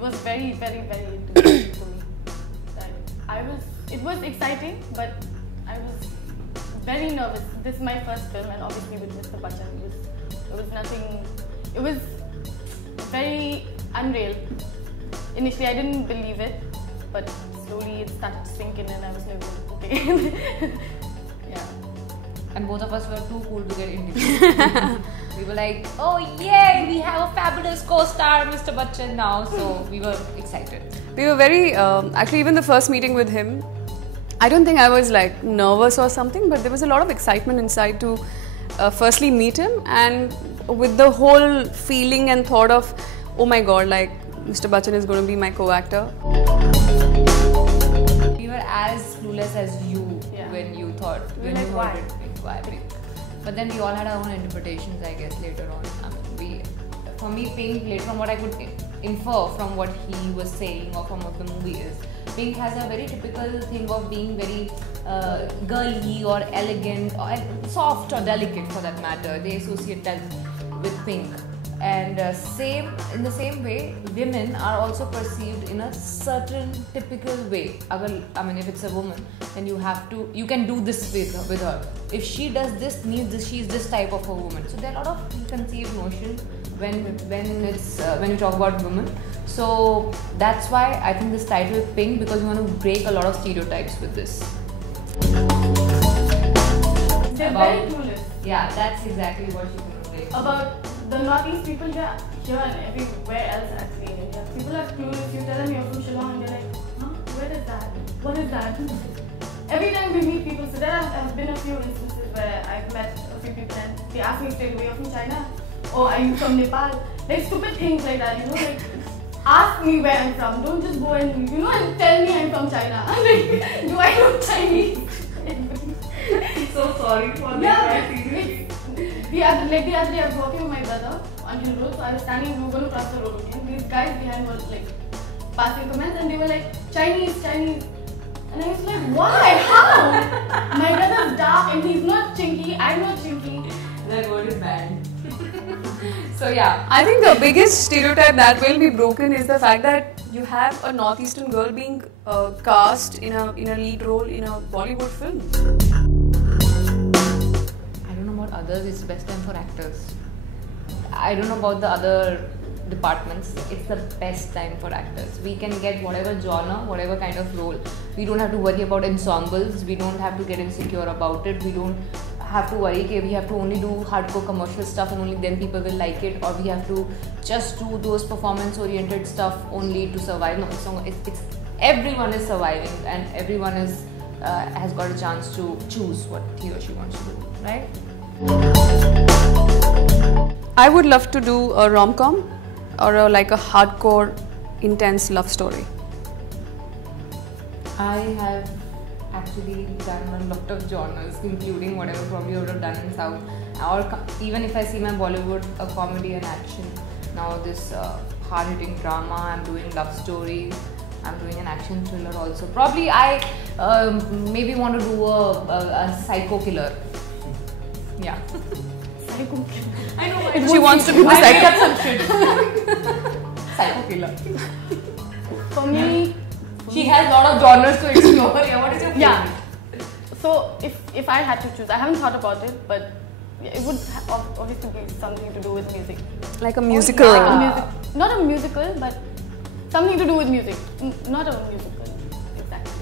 was very, very, very interesting for me. It was exciting, but I was very nervous. This is my first film, and obviously with Mr. Bachchan, it was nothing. It was very unreal. Initially, I didn't believe it, but slowly it started to sink in, and I was like, okay. Yeah. And both of us were too cool to get interviewed. We were like, oh yay, we have a fabulous co-star, Mr. Bachchan now. So we were excited. We were very, actually even the first meeting with him, I don't think I was like nervous or something, but there was a lot of excitement inside to firstly meet him, and with the whole feeling and thought of, oh my god, like Mr. Bachchan is going to be my co-actor. We were as clueless as you when you thought, when you heard it. Why Pink? But then we all had our own interpretations, I guess, later on. For me, Pink, later from what I could infer from what he was saying or from what the movie is, Pink has a very typical thing of being very girly or elegant or soft or delicate for that matter. They associate that with Pink. And in the same way, women are also perceived in a certain typical way. I mean, if it's a woman, then you can do this with her. If she does this, means she's this type of a woman. So there are a lot of preconceived notions when you talk about women. So that's why I think this title is Pink, because we want to break a lot of stereotypes with this. They're very clueless. Yeah, that's exactly what she's going to break. About the Northeast people here and everywhere else actually in India. People are clueless. You tell them you're from Shillong and they're like, huh? Where is that? What is that? Every time we meet people, so there have been a few instances where I've met a few people and they ask me straight away, you're from China? Or are you from Nepal? Like stupid things like that, you know, like ask me where I'm from. Don't just go and, and tell me I'm from China. Like, do I look Chinese? So sorry for that. The other day I was walking with my brother on Hill Road, so I was standing, we were going to cross the road, okay? And these guys behind were like passing comments and they were like, Chinese. And I was like, why? How? My brother's dark and he's not chinky, I'm not chinky. That word is banned. So yeah. I think the biggest stereotype that will be broken is the fact that you have a northeastern girl being cast in a lead role in a Bollywood film. Others, it's best time for actors. I don't know about the other departments. It's the best time for actors. We can get whatever genre, whatever kind of role. We don't have to worry about ensembles. We don't have to get insecure about it. We don't have to worry that we have to only do hardcore commercial stuff and only then people will like it, or we have to just do those performance-oriented stuff only to survive. No, it's everyone is surviving and everyone is has got a chance to choose what he or she wants to do, right? I would love to do a rom-com or like a hardcore, intense love story. I have actually done a lot of genres, including whatever probably I would have done in South. Or even if I see my Bollywood, a comedy and action. Now this hard-hitting drama, I'm doing love story, I'm doing an action thriller also. Probably I maybe want to do a psycho killer. Yeah. Psycho killer. I know. If she wants to be the psycho killer. For me, she has a lot of genres to explore. Yeah, what is your favorite? Yeah. So if I had to choose, I haven't thought about it, but it would obviously be something to do with music. Like a musical. Oh, yeah. Like a music, not a musical, but something to do with music. Not a musical, exactly.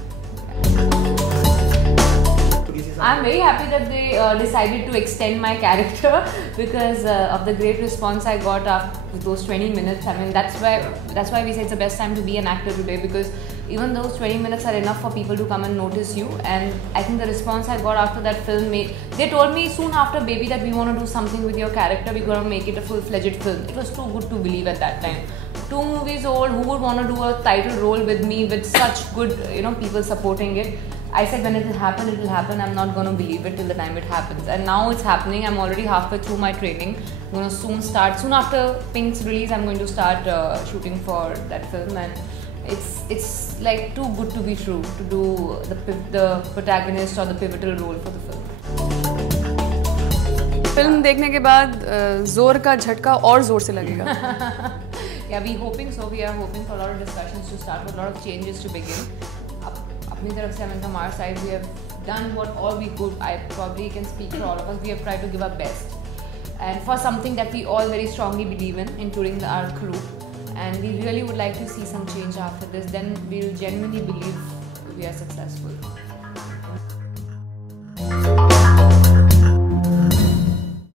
I'm very happy that they decided to extend my character because of the great response I got after those 20 minutes. I mean, that's why we say it's the best time to be an actor today, because even those 20 minutes are enough for people to come and notice you. And I think the response I got after that film, they told me soon after Baby that we want to do something with your character, we're going to make it a full-fledged film. It was too good to believe at that time. 2 movies old, who would want to do a title role with me with such good, people supporting it. I said when it will happen, it will happen. I'm not going to believe it till the time it happens. And now it's happening. I'm already halfway through my training. I'm going to soon after Pink's release, I'm going to start shooting for that film. And it's like too good to be true to do the protagonist or the pivotal role for the film. Film देखने के बाद जोर का झटका और जोर से लगेगा. Yeah, we hoping so. We are hoping for a lot of discussions to start, for a lot of changes to begin. Apni taraf se, I mean, from our side, we have done what all we could. I probably can speak for all of us. We have tried to give our best, and for something that we all very strongly believe in, including our crew. And we really would like to see some change after this. Then we will genuinely believe we are successful.